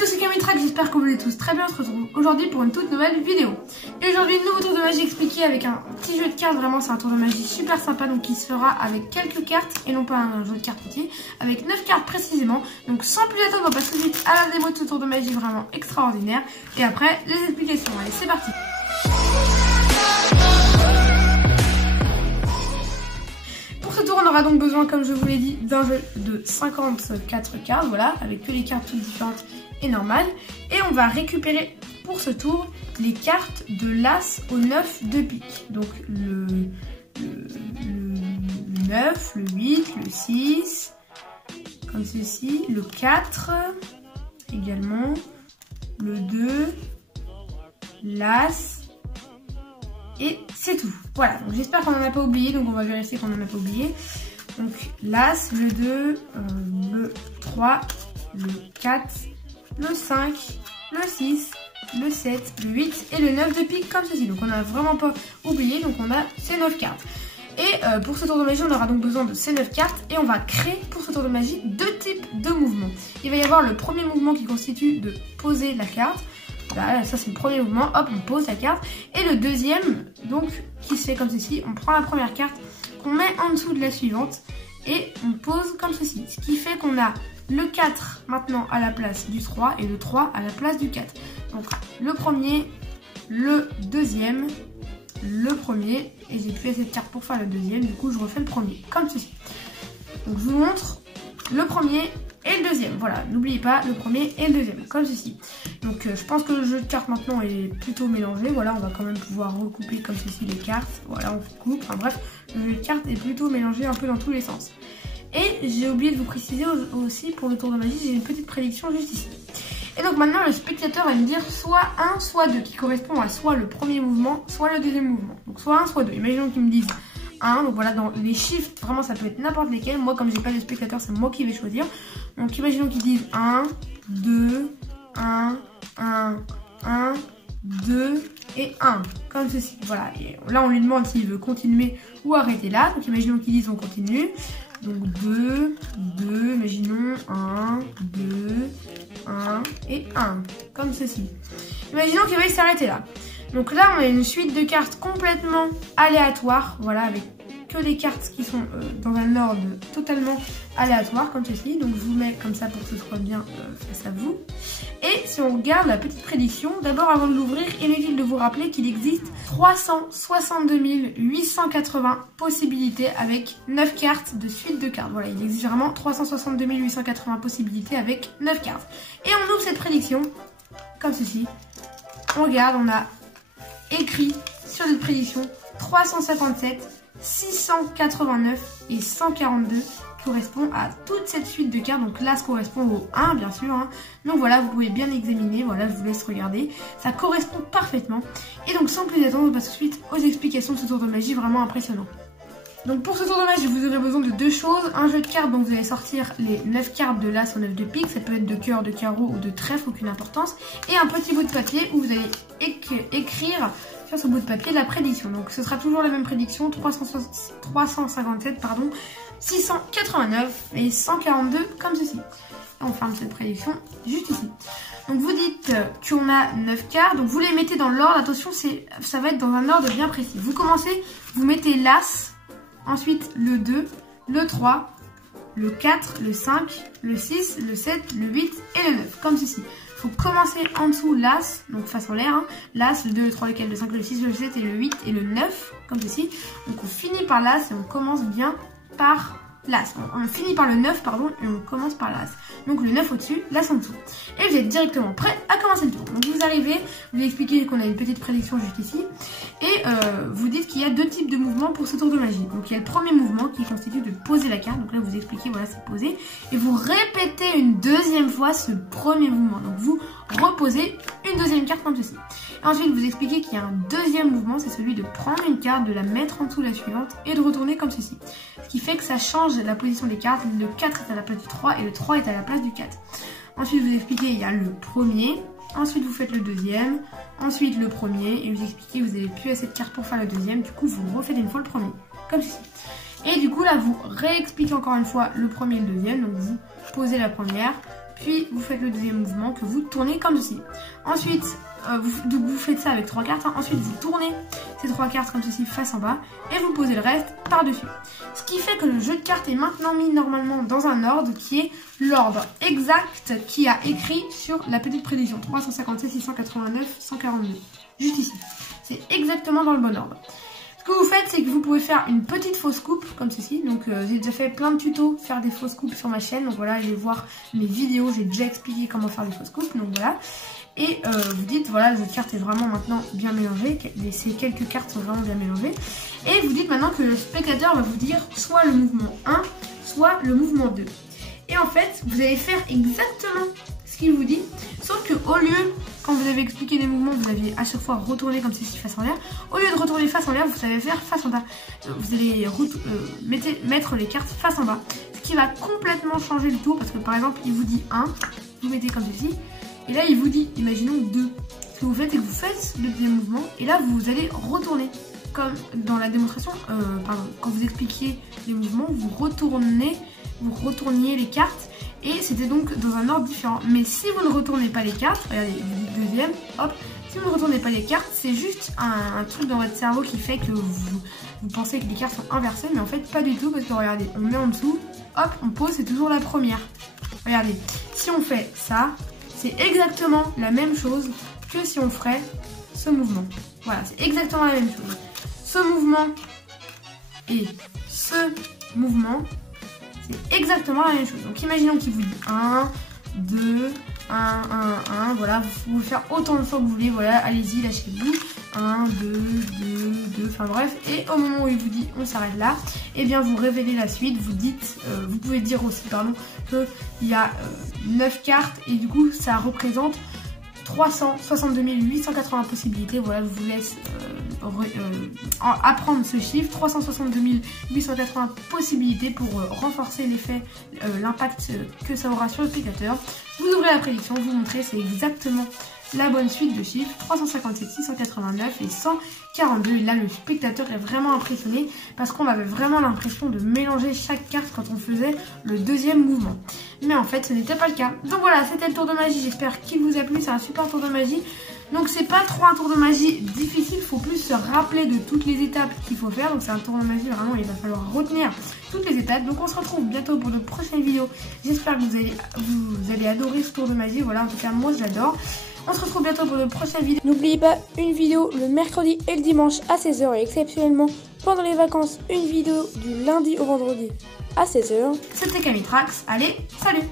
tous, c'est Camitra, j'espère que vous allez tous très bien. On se retrouve aujourd'hui pour une toute nouvelle vidéo. Et aujourd'hui, un nouveau tour de magie expliqué avec un petit jeu de cartes. Vraiment, c'est un tour de magie super sympa, donc qui se fera avec quelques cartes et non pas un jeu de cartes entier, avec 9 cartes précisément. Donc sans plus attendre, on passe tout de suite à la démo de ce tour de magie vraiment extraordinaire. Et après, les explications. Allez, c'est parti. On aura donc besoin, comme je vous l'ai dit, d'un jeu de 54 cartes, voilà, avec que les cartes toutes différentes et normales. Et on va récupérer pour ce tour les cartes de l'As au 9 de pique. Donc le 9, le 8, le 6, comme ceci, le 4 également, le 2, l'As. Et c'est tout. Voilà, donc j'espère qu'on n'en a pas oublié, donc on va vérifier qu'on n'en a pas oublié. Donc l'As, le 2, le 3, le 4, le 5, le 6, le 7, le 8 et le 9 de pique comme ceci. Donc on n'a vraiment pas oublié, donc on a ces 9 cartes. Et pour ce tour de magie, on aura donc besoin de ces 9 cartes et on va créer pour ce tour de magie 2 types de mouvements. Il va y avoir le premier mouvement qui constitue de poser la carte. Là, ça c'est le premier mouvement, hop, on pose la carte. Et le deuxième, donc, qui se fait comme ceci, on prend la première carte qu'on met en dessous de la suivante et on pose comme ceci. Ce qui fait qu'on a le 4 maintenant à la place du 3 et le 3 à la place du 4. Donc le premier, le deuxième, le premier, et j'ai plus assez de cartes pour faire le deuxième, du coup je refais le premier, comme ceci. Donc je vous montre le premier et le deuxième, voilà, n'oubliez pas le premier et le deuxième, comme ceci. Donc je pense que le jeu de cartes maintenant est plutôt mélangé, voilà, on va quand même pouvoir recouper comme ceci les cartes, voilà, on coupe, enfin bref, le jeu de cartes est plutôt mélangé un peu dans tous les sens. Et j'ai oublié de vous préciser aussi pour le tour de magie, j'ai une petite prédiction juste ici. Et donc maintenant le spectateur va me dire soit 1, soit 2, qui correspond à soit le premier mouvement, soit le deuxième mouvement. Donc soit 1, soit 2, imaginons qu'ils me disent 1, donc voilà, dans les chiffres, vraiment ça peut être n'importe lesquels. Moi comme j'ai pas de spectateur, c'est moi qui vais choisir. Donc imaginons qu'ils disent 1, 2, 1, 2 et 1, comme ceci. Voilà, et là on lui demande s'il veut continuer ou arrêter là. Donc imaginons qu'ils disent on continue. Donc 2, imaginons 1, 2, 1 et 1, comme ceci. Imaginons qu'il veuille s'arrêter là. Donc là, on a une suite de cartes complètement aléatoire, voilà, avec que les cartes qui sont dans un ordre totalement aléatoire, comme ceci. Donc je vous mets comme ça pour que ce soit bien face à vous. Et si on regarde la petite prédiction, d'abord avant de l'ouvrir, inutile de vous rappeler qu'il existe 362 880 possibilités avec 9 cartes de suite de cartes. Voilà, il existe vraiment 362 880 possibilités avec 9 cartes. Et on ouvre cette prédiction, comme ceci. On regarde, on a écrit sur cette prédiction 357, 689 et 142 correspond à toute cette suite de cartes. Donc là, ça correspond au 1, bien sûr. Hein. Donc voilà, vous pouvez bien examiner. Voilà, je vous laisse regarder. Ça correspond parfaitement. Et donc, sans plus attendre, on passe tout de suite aux explications de ce tour de magie vraiment impressionnant. Donc pour ce tour de magie, vous aurez besoin de 2 choses. Un jeu de cartes, donc vous allez sortir les 9 cartes de l'As au 9 de pique. Ça peut être de cœur, de carreau ou de trèfle, aucune importance. Et un petit bout de papier où vous allez écrire sur ce bout de papier la prédiction. Donc ce sera toujours la même prédiction, 357, pardon, 689 et 142 comme ceci. Et on ferme cette prédiction juste ici. Donc vous dites qu'on a 9 cartes, donc vous les mettez dans l'ordre. Attention, ça va être dans un ordre bien précis. Vous commencez, vous mettez l'As. Ensuite, le 2, le 3, le 4, le 5, le 6, le 7, le 8 et le 9, comme ceci. Il faut commencer en dessous l'As, donc face en l'air, hein, l'As, le 2, le 3, le 4, le 5, le 6, le 7 et le 8 et le 9, comme ceci. Donc on finit par l'As et on commence bien par l'As. On finit par le 9, pardon, et on commence par l'As. Donc le 9 au-dessus, l'As en dessous. Et vous êtes directement prêt à commencer le tour. Donc vous arrivez, vous expliquez qu'on a une petite prédiction juste ici. Et vous dites qu'il y a 2 types de mouvements pour ce tour de magie. Donc il y a le premier mouvement qui constitue de poser la carte. Donc là vous expliquez, voilà, c'est poser. Et vous répétez une deuxième fois ce premier mouvement. Donc vous reposez une deuxième carte comme ceci. Et ensuite vous expliquez qu'il y a un deuxième mouvement, c'est celui de prendre une carte, de la mettre en dessous de la suivante et de retourner comme ceci. Ce qui fait que ça change la position des cartes. Le 4 est à la place du 3 et le 3 est à la place du 4. Ensuite vous expliquez, il y a le premier. Ensuite vous faites le deuxième, ensuite le premier, et vous expliquez que vous n'avez plus assez de cartes pour faire le deuxième, du coup vous refaites une fois le premier, comme ceci. Et du coup là vous réexpliquez encore une fois le premier et le deuxième, donc vous posez la première, puis vous faites le deuxième mouvement que vous tournez comme ceci. Ensuite, vous faites ça avec 3 cartes, hein. Ensuite vous tournez ces 3 cartes comme ceci face en bas et vous posez le reste par-dessus. Ce qui fait que le jeu de cartes est maintenant mis normalement dans un ordre qui est l'ordre exact qui a écrit sur la petite prédiction 356, 689, 142. Juste ici. C'est exactement dans le bon ordre. Ce que vous faites, c'est que vous pouvez faire une petite fausse coupe comme ceci. Donc j'ai déjà fait plein de tutos faire des fausses coupes sur ma chaîne. Donc voilà, allez voir mes vidéos, j'ai déjà expliqué comment faire des fausses coupes. Donc voilà. Et vous dites, voilà, le jeu de cartes est vraiment maintenant bien mélangé. Ces quelques cartes sont vraiment bien mélangées. Et vous dites maintenant que le spectateur va vous dire soit le mouvement 1, soit le mouvement 2. Et en fait, vous allez faire exactement ce qu'il vous dit. Sauf que au lieu, quand vous avez expliqué les mouvements, vous aviez à chaque fois retourné comme ceci face en l'air. Au lieu de retourner face en l'air, vous savez faire face en bas. Vous allez mettre les cartes face en bas. Ce qui va complètement changer le tour. Parce que par exemple, il vous dit 1, vous mettez comme ceci. Et là, il vous dit, imaginons 2. Ce que vous faites, c'est que vous faites le deuxième mouvement. Et là, vous allez retourner. Comme dans la démonstration, quand vous expliquiez les mouvements, vous retourniez les cartes. Et c'était donc dans un ordre différent. Mais si vous ne retournez pas les cartes, regardez, vous dites deuxième, hop. Si vous ne retournez pas les cartes, c'est juste un truc dans votre cerveau qui fait que vous pensez que les cartes sont inversées. Mais en fait, pas du tout. Parce que regardez, on met en dessous, hop, on pose, c'est toujours la première. Regardez, si on fait ça, c'est exactement la même chose que si on ferait ce mouvement. Voilà, c'est exactement la même chose. Ce mouvement et ce mouvement, c'est exactement la même chose. Donc imaginons qu'il vous dit 1, 2, 1, 1, 1. Voilà, vous pouvez faire autant de fois que vous voulez. Voilà, allez-y, lâchez-vous. 1, 2, 2, 2, enfin bref. Et au moment où il vous dit on s'arrête là, et bien vous révélez la suite. Vous dites, vous pouvez dire aussi, pardon, qu'il y a 9 cartes et du coup ça représente 362 880 possibilités. Voilà, je vous laisse apprendre ce chiffre. 362 880 possibilités pour renforcer l'effet, l'impact que ça aura sur le spectateur. Vous ouvrez la prédiction, vous montrez, c'est exactement la bonne suite de chiffres. 357, 689 et 142. Et là, le spectateur est vraiment impressionné parce qu'on avait vraiment l'impression de mélanger chaque carte quand on faisait le deuxième mouvement. Mais en fait, ce n'était pas le cas. Donc voilà, c'était le tour de magie. J'espère qu'il vous a plu. C'est un super tour de magie. Donc c'est pas trop un tour de magie difficile. Il faut plus se rappeler de toutes les étapes qu'il faut faire. Donc c'est un tour de magie, vraiment, il va falloir retenir toutes les étapes. Donc on se retrouve bientôt pour de prochaines vidéos. J'espère que vous allez adorer ce tour de magie. Voilà, en tout cas, moi, je l'adore. On se retrouve bientôt pour de prochaines vidéos. N'oubliez pas, une vidéo le mercredi et le dimanche à 16 h et exceptionnellement pendant les vacances, une vidéo du lundi au vendredi à 16 h. C'était Camitrax. Allez, salut!